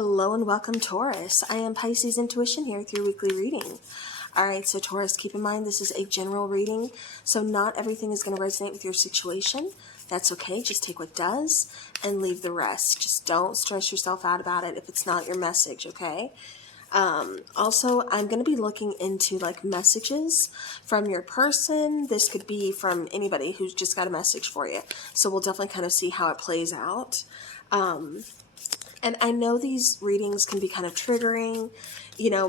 Hello and welcome, Taurus. I am Pisces Intuition here with your weekly reading. Alright, so Taurus, keep in mind this is a general reading, so not everything is going to resonate with your situation. That's okay, just take what does and leave the rest. Just don't stress yourself out about it if it's not your message, okay? Also, I'm going to be looking into like messages from your person. This could be from anybody who's just got a message for you. So we'll definitely kind of see how it plays out. And I know these readings can be kind of triggering,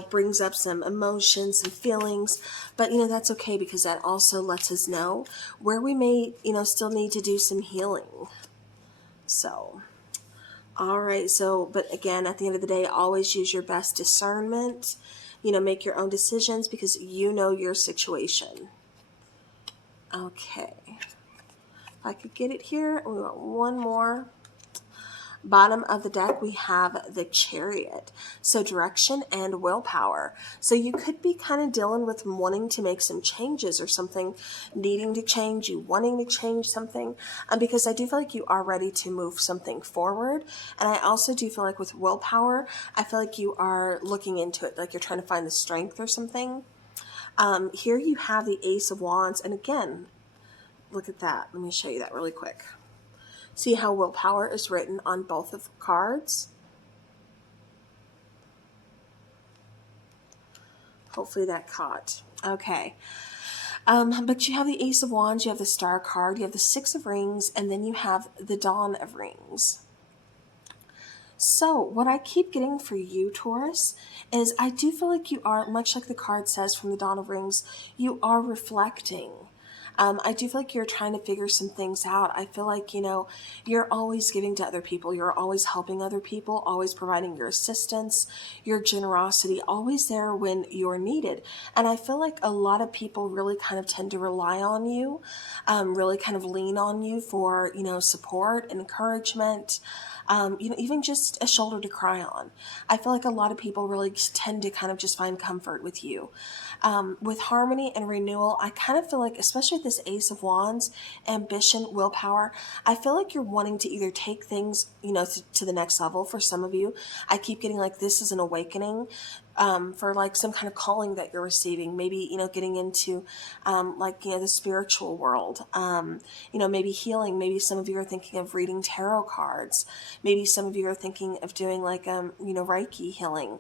brings up some emotions, some feelings, but, that's okay because that also lets us know where we may, still need to do some healing. So, all right. So, but again, at the end of the day, always use your best discernment, make your own decisions because you know your situation. Okay. If I could get it here, we want one more. Bottom of the deck, we have the Chariot. So direction and willpower. So you could be kind of dealing with wanting to make some changes or something, needing to change, you wanting to change something. Because I do feel like you are ready to move something forward. And I also do feel like with willpower, I feel like you are looking into it, like you're trying to find the strength or something. Here you have the Ace of Wands. And again, look at that. Let me show you that really quick. See how willpower is written on both of the cards? Hopefully that caught. Okay. But you have the Ace of Wands, you have the Star card, you have the Six of Rings, and then you have the Dawn of Rings. So what I keep getting for you, Taurus, is I do feel like you are, much like the card says from the Dawn of Rings, you are reflecting. I do feel like you're trying to figure some things out. I feel like, you're always giving to other people. You're always helping other people, always providing your assistance, your generosity, always there when you're needed. And I feel like a lot of people really kind of tend to rely on you, really kind of lean on you for, support and encouragement. Even just a shoulder to cry on. I feel like a lot of people really tend to kind of just find comfort with you. With harmony and renewal, I kind of feel like, especially with this Ace of Wands, ambition, willpower, I feel like you're wanting to either take things, to the next level for some of you. I keep getting like this is an awakening. For like some kind of calling that you're receiving, maybe, getting into, the spiritual world, maybe healing. Maybe some of you are thinking of reading tarot cards. Maybe some of you are thinking of doing like, Reiki healing,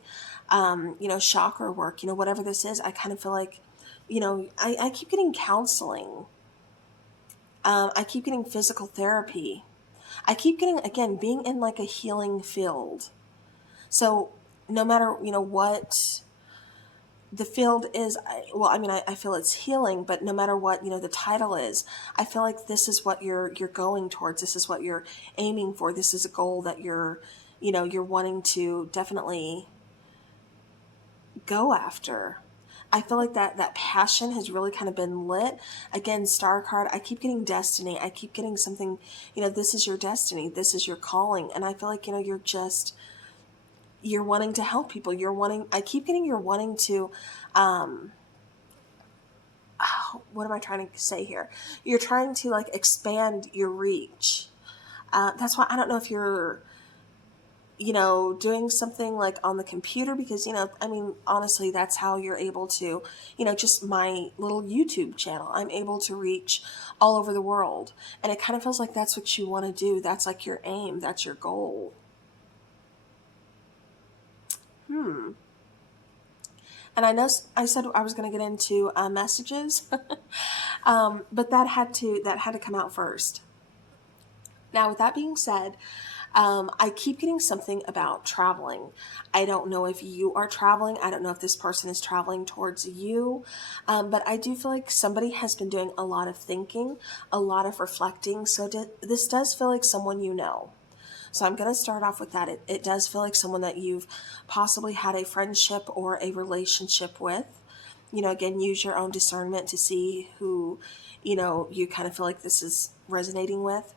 chakra work, whatever this is. I kind of feel like, I keep getting counseling. I keep getting physical therapy. I keep getting, again, being in like a healing field. So no matter, what the field is, I feel it's healing, but no matter what, the title is, I feel like this is what you're going towards. This is what you're aiming for. This is a goal that you're wanting to definitely go after. I feel like that passion has really kind of been lit. Again, Star card, I keep getting destiny. I keep getting something, this is your destiny. This is your calling. And I feel like, you're wanting to help people. I keep getting you're wanting to, what am I trying to say here? You're trying to like expand your reach. That's why I don't know if you're, doing something like on the computer because, honestly, that's how you're able to, just my little YouTube channel. I'm able to reach all over the world. And it kind of feels like that's what you want to do. That's like your aim. That's your goal. And I know I said I was going to get into messages, but that had to come out first. Now, with that being said, I keep getting something about traveling. I don't know if you are traveling. I don't know if this person is traveling towards you, but I do feel like somebody has been doing a lot of thinking, a lot of reflecting. So this does feel like someone you know. So I'm going to start off with that. It does feel like someone that you've possibly had a friendship or a relationship with. Again, use your own discernment to see who, you kind of feel like this is resonating with.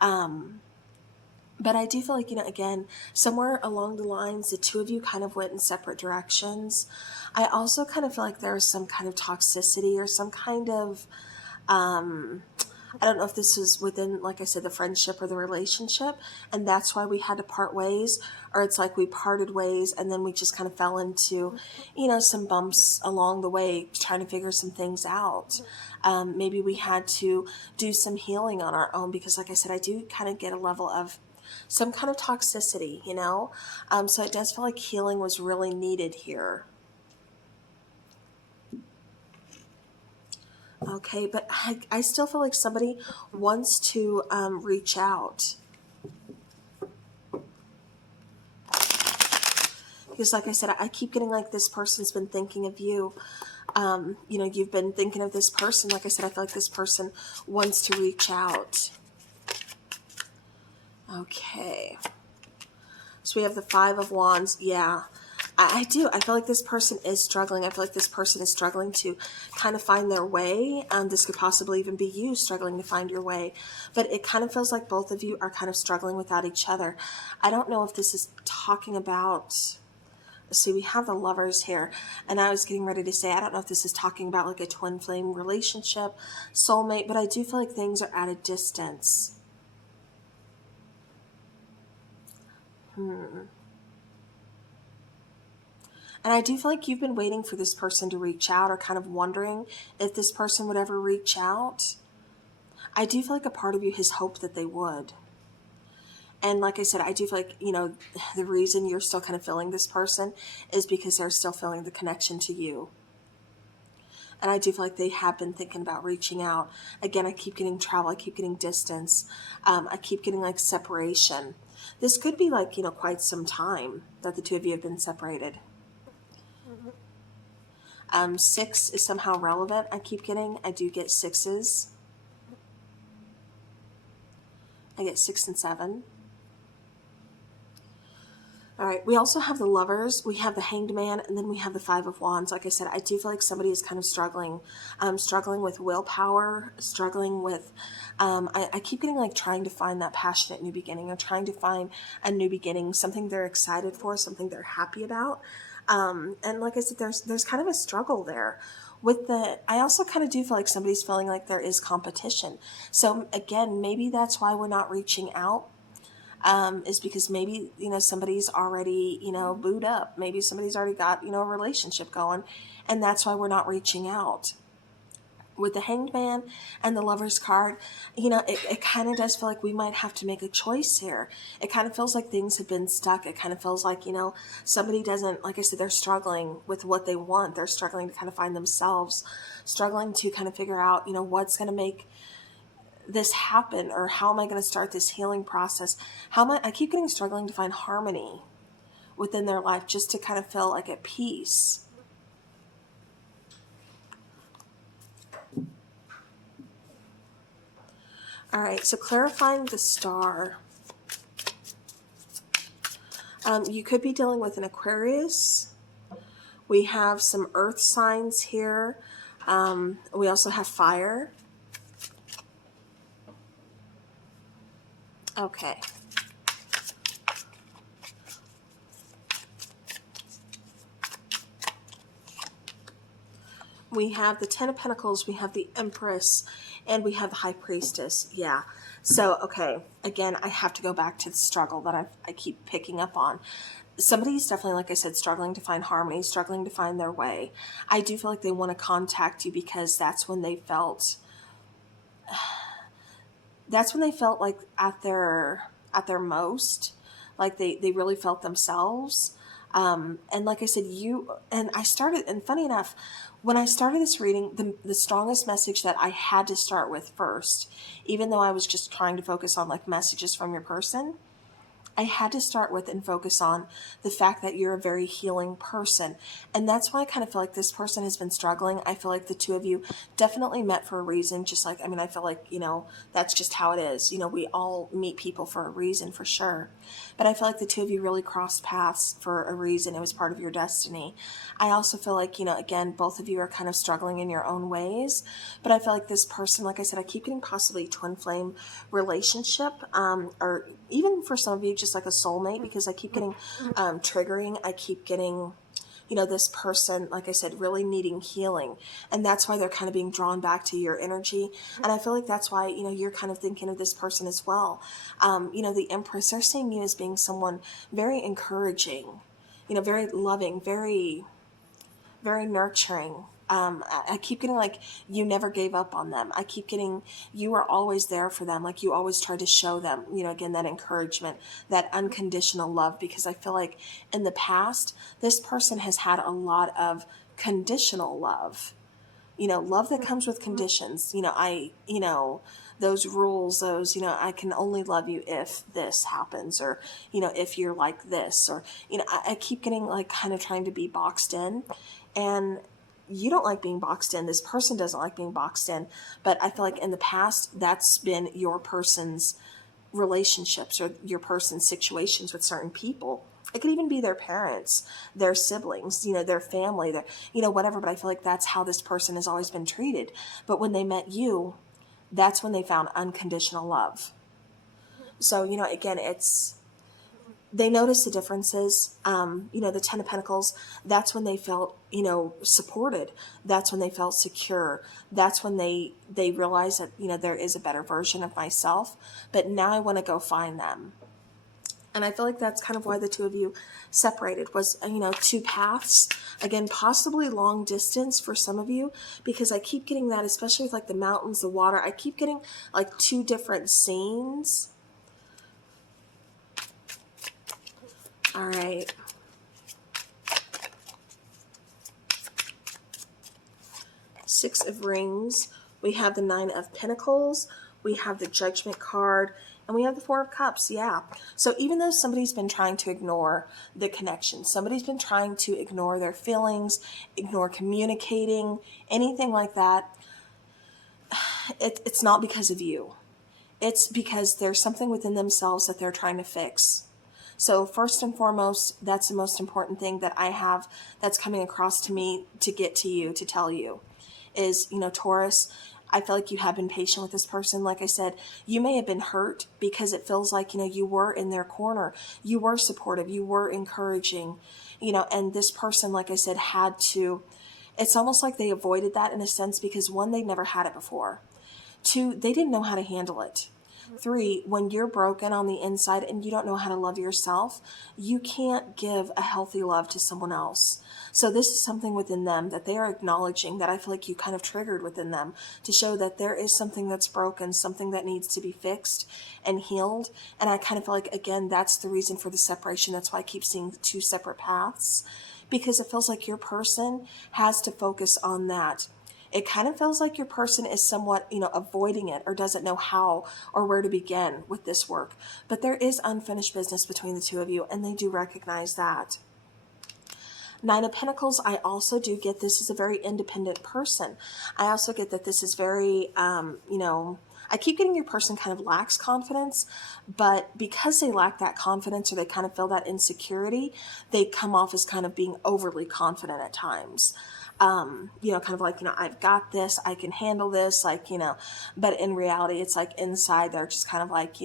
But I do feel like, again, somewhere along the lines, the two of you kind of went in separate directions. I also kind of feel like there was some kind of toxicity or some kind of, I don't know if this was within, like I said, the friendship or the relationship, and that's why we had to part ways, or it's like we parted ways and then we just kind of fell into, you know, some bumps along the way, trying to figure some things out. Maybe we had to do some healing on our own because, like I said, I do kind of get a level of some kind of toxicity, you know? So it does feel like healing was really needed here. Okay, but I still feel like somebody wants to reach out. Because like I said, I keep getting like this person's been thinking of you. You know, you've been thinking of this person. Like I said, I feel like this person wants to reach out. Okay. So we have the Five of Wands. Yeah, I do. I feel like this person is struggling. I feel like this person is struggling to kind of find their way. This could possibly even be you struggling to find your way. But it kind of feels like both of you are kind of struggling without each other. I don't know if this is talking about... See, we have the Lovers here, and I was getting ready to say, I don't know if this is talking about like a twin flame relationship, soulmate, but I do feel like things are at a distance. And I do feel like you've been waiting for this person to reach out, or kind of wondering if this person would ever reach out. I do feel like a part of you has hoped that they would. And like I said, I do feel like, you know, the reason you're still kind of feeling this person is because they're still feeling the connection to you. And I do feel like they have been thinking about reaching out. Again, I keep getting travel. I keep getting distance. I keep getting like separation. This could be like, you know, quite some time that the two of you have been separated. 6 is somehow relevant. I keep getting. I do get 6s. I get 6 and 7. All right, we also have the Lovers, we have the Hanged Man, and then we have the Five of Wands. Like I said, I do feel like somebody is kind of struggling with willpower, struggling with, I keep getting like trying to find that passionate new beginning, or trying to find a new beginning, something they're excited for, something they're happy about. And like I said, there's kind of a struggle there. I also kind of do feel like somebody's feeling like there is competition. So again, maybe that's why we're not reaching out. Is because maybe, you know, somebody's already, you know, booed up. Maybe somebody's already got, you know, a relationship going, and that's why we're not reaching out. With the Hanged Man and the Lover's card, you know, it kind of does feel like we might have to make a choice here. It kind of feels like things have been stuck. It kind of feels like, you know, somebody doesn't, like I said, they're struggling with what they want. They're struggling to kind of find themselves, struggling to kind of figure out, you know, what's going to make this happen, or how am I going to start this healing process? I keep getting struggling to find harmony within their life, just to kind of feel like at peace. All right, so clarifying the Star. You could be dealing with an Aquarius. We have some earth signs here. We also have fire. Okay. We have the Ten of Pentacles, we have the Empress, and we have the High Priestess. Yeah. So, okay, again, I have to go back to the struggle that I keep picking up on. Somebody's definitely, like I said, struggling to find harmony, struggling to find their way. I do feel like they want to contact you because that's when they felt like at their most, like they really felt themselves. And like I said, and funny enough, when I started this reading, the strongest message that I had to start with first, even though I was just trying to focus on like messages from your person, I had to start with and focus on the fact that you're a very healing person. And that's why I kind of feel like this person has been struggling. I feel like the two of you definitely met for a reason. Just like, I mean, I feel like, you know, that's just how it is. You know, we all meet people for a reason, for sure. But I feel like the two of you really crossed paths for a reason. It was part of your destiny. I also feel like, you know, again, both of you are kind of struggling in your own ways. But I feel like this person, like I said, I keep getting possibly a twin flame relationship, or even for some of you, just like a soulmate, because I keep getting triggering. I keep getting this person, like I said, really needing healing. And that's why they're kind of being drawn back to your energy. And I feel like that's why, you're kind of thinking of this person as well. The Empress, they're seeing you as being someone very encouraging, very loving, very, very nurturing. I keep getting like you never gave up on them. I keep getting you were always there for them. Like you always tried to show them, again, that encouragement, that unconditional love, because I feel like in the past, this person has had a lot of conditional love, love that comes with conditions. Those rules, those, I can only love you if this happens, or, if you're like this, or, I keep getting like kind of trying to be boxed in. And you don't like being boxed in. This person doesn't like being boxed in. But I feel like in the past, that's been your person's relationships or your person's situations with certain people. It could even be their parents, their siblings, their family, their, whatever. But I feel like that's how this person has always been treated. But when they met you, that's when they found unconditional love. So, again, they notice the differences. The Ten of Pentacles, that's when they felt, supported. That's when they felt secure. That's when they realized that, there is a better version of myself, but now I want to go find them. And I feel like that's kind of why the two of you separated, was, two paths. Again, possibly long distance for some of you, because I keep getting that, especially with like the mountains, the water, I keep getting like two different scenes. All right. Six of Rings. We have the Nine of Pentacles. We have the Judgment card. And we have the Four of Cups. Yeah. So even though somebody's been trying to ignore the connection, somebody's been trying to ignore their feelings, ignore communicating, anything like that, it's not because of you. It's because there's something within themselves that they're trying to fix. So first and foremost, that's the most important thing that I have that's coming across to me to get to you, to tell you, is, Taurus, I feel like you have been patient with this person. Like I said, you may have been hurt because it feels like, you were in their corner. You were supportive. You were encouraging, and this person, like I said, it's almost like they avoided that in a sense because, one, they never had it before. Two, they didn't know how to handle it. Three, when you're broken on the inside and you don't know how to love yourself, you can't give a healthy love to someone else. So this is something within them that they are acknowledging, that I feel like you kind of triggered within them to show that there is something that's broken, something that needs to be fixed and healed. And I kind of feel like, again, that's the reason for the separation. That's why I keep seeing two separate paths, because it feels like your person has to focus on that. It kind of feels like your person is somewhat, avoiding it or doesn't know how or where to begin with this work. But there is unfinished business between the two of you, and they do recognize that. Nine of Pentacles, I also do get this is a very independent person. I also get that this is very, I keep getting your person kind of lacks confidence, but because they lack that confidence, or they kind of feel that insecurity, they come off as kind of being overly confident at times. Kind of like, I've got this, I can handle this, but in reality, it's like inside they're just kind of like,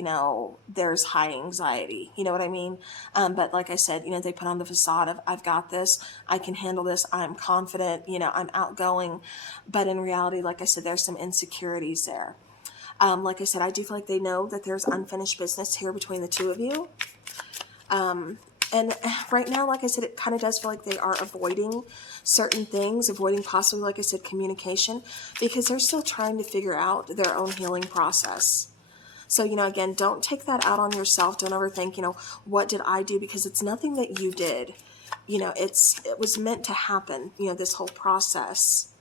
there's high anxiety, you know what I mean? But like I said, they put on the facade of, I've got this, I can handle this, I'm confident, I'm outgoing, but in reality, like I said, there's some insecurities there. Like I said, I do feel like they know that there's unfinished business here between the two of you. And right now, like I said, it kind of does feel like they are avoiding certain things, avoiding possibly, like I said, communication, because they're still trying to figure out their own healing process. So, again, don't take that out on yourself. Don't overthink, what did I do? Because it's nothing that you did. It was meant to happen, this whole process.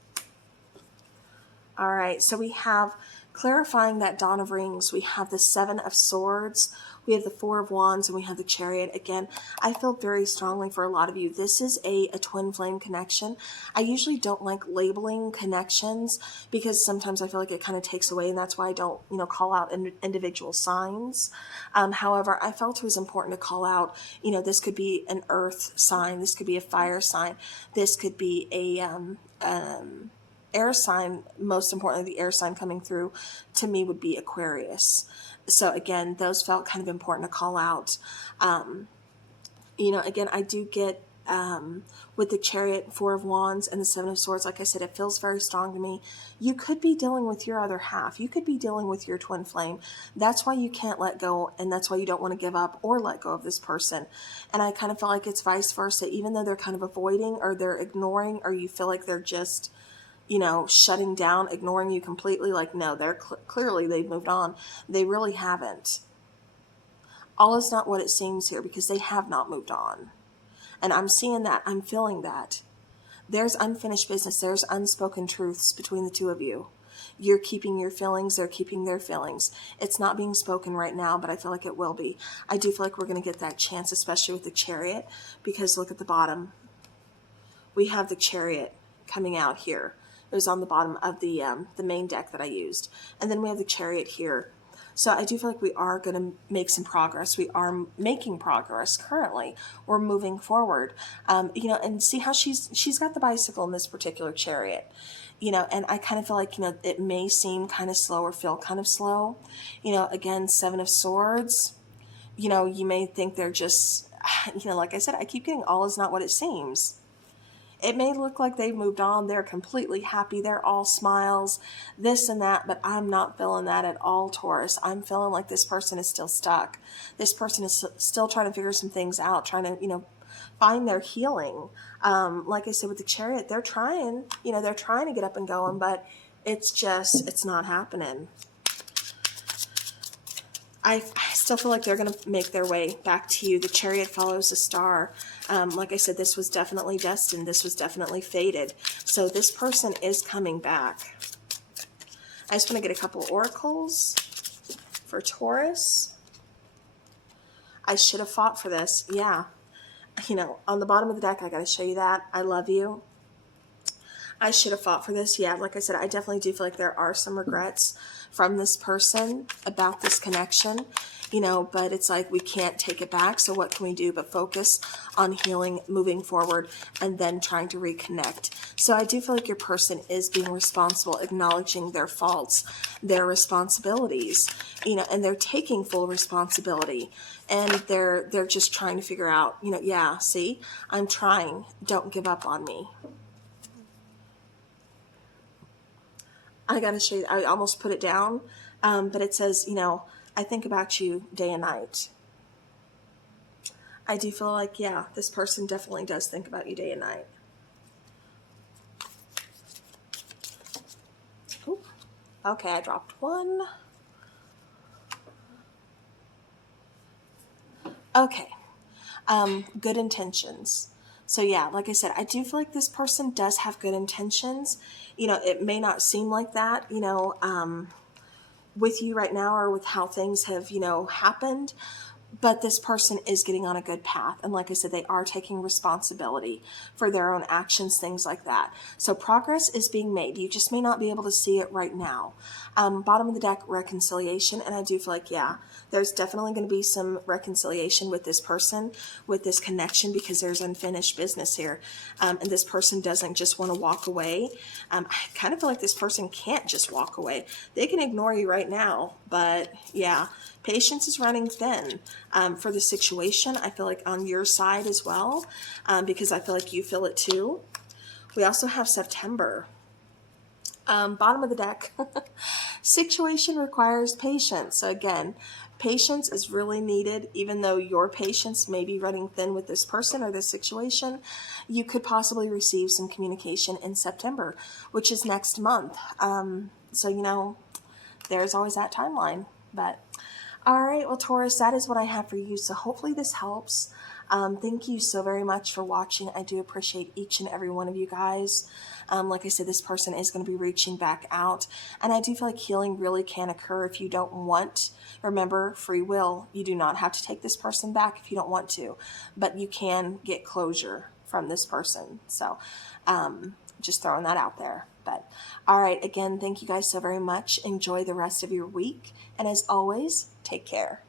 All right, so we have clarifying that Dawn of Rings. We have the Seven of Swords. We have the Four of Wands, and we have the Chariot. Again, I feel very strongly for a lot of you. This is a twin flame connection. I usually don't like labeling connections because sometimes I feel like it kind of takes away, and that's why I don't, call out individual signs. However, I felt it was important to call out, this could be an earth sign. This could be a fire sign. This could be a air sign. Most importantly, the air sign coming through to me would be Aquarius. So again, those felt kind of important to call out. Again, I do get With the Chariot, Four of Wands, and the Seven of Swords, like I said, it feels very strong to me. You could be dealing with your other half. You could be dealing with your twin flame. That's why you can't let go, and that's why you don't want to give up or let go of this person. And I kind of feel like it's vice versa. Even though they're kind of avoiding, or they're ignoring, or you feel like they're just, you know, shutting down, ignoring you completely, like, no, they're clearly they've moved on. They really haven't. All is not what it seems here, because they have not moved on. And I'm seeing that. I'm feeling that. There's unfinished business. There's unspoken truths between the two of you. You're keeping your feelings. They're keeping their feelings. It's not being spoken right now, but I feel like it will be. I do feel like we're going to get that chance, especially with the Chariot, because look at the bottom. We have the Chariot coming out here. It was on the bottom of the main deck that I used. And then we have the Chariot here. So I do feel like we are going to make some progress. We are making progress currently. We're moving forward. You know, and see how she's got the bicycle in this particular Chariot. You know, and I kind of feel like, you know, it may seem kind of slow or feel kind of slow. You know, again, Seven of Swords. You know, you may think they're just, you know, like I said, I keep getting all is not what it seems. It may look like they've moved on. They're completely happy. They're all smiles, this and that, but I'm not feeling that at all, Taurus. I'm feeling like this person is still stuck. This person is still trying to figure some things out, trying to, you know, find their healing. Like I said, with the Chariot, they're trying, you know, they're trying to get up and going, but it's just, it's not happening. I still feel like they're going to make their way back to you. The Chariot follows a star. Like I said, this was definitely destined. This was definitely fated. So this person is coming back. I just want to get a couple oracles for Taurus. I should have fought for this. Yeah. You know, on the bottom of the deck, I got to show you that. I love you. I should have fought for this. Yeah, like I said, I definitely do feel like there are some regrets from this person about this connection, you know, but it's like we can't take it back. So what can we do but focus on healing, moving forward, and then trying to reconnect. So I do feel like your person is being responsible, acknowledging their faults, their responsibilities, you know, and they're taking full responsibility, and they're just trying to figure out, you know, yeah, see, I'm trying. Don't give up on me. I got to show you, I almost put it down, but it says, you know, I think about you day and night. I do feel like, yeah, this person definitely does think about you day and night. Ooh. Okay, I dropped one. Okay, good intentions. So yeah, like I said, I do feel like this person does have good intentions. You know, it may not seem like that, you know, with you right now, or with how things have, you know, happened. But this person is getting on a good path. And like I said, they are taking responsibility for their own actions, things like that. So progress is being made. You just may not be able to see it right now. Bottom of the deck, reconciliation. And I do feel like, yeah, there's definitely going to be some reconciliation with this person, with this connection, because there's unfinished business here. And this person doesn't just want to walk away. I kind of feel like this person can't just walk away. They can ignore you right now, but yeah, patience is running thin for the situation. I feel like on your side as well, because I feel like you feel it too. We also have September. Bottom of the deck, situation requires patience. So again, patience is really needed. Even though your patience may be running thin with this person or this situation, you could possibly receive some communication in September, which is next month. So, you know, there's always that timeline. But all right, well, Taurus, that is what I have for you. So hopefully this helps. Thank you so very much for watching. I do appreciate each and every one of you guys. Like I said, this person is going to be reaching back out. And I do feel like healing really can occur if you don't want. Remember, free will. You do not have to take this person back if you don't want to. But you can get closure from this person. So just throwing that out there. But all right, again, thank you guys so very much. Enjoy the rest of your week. And as always, take care.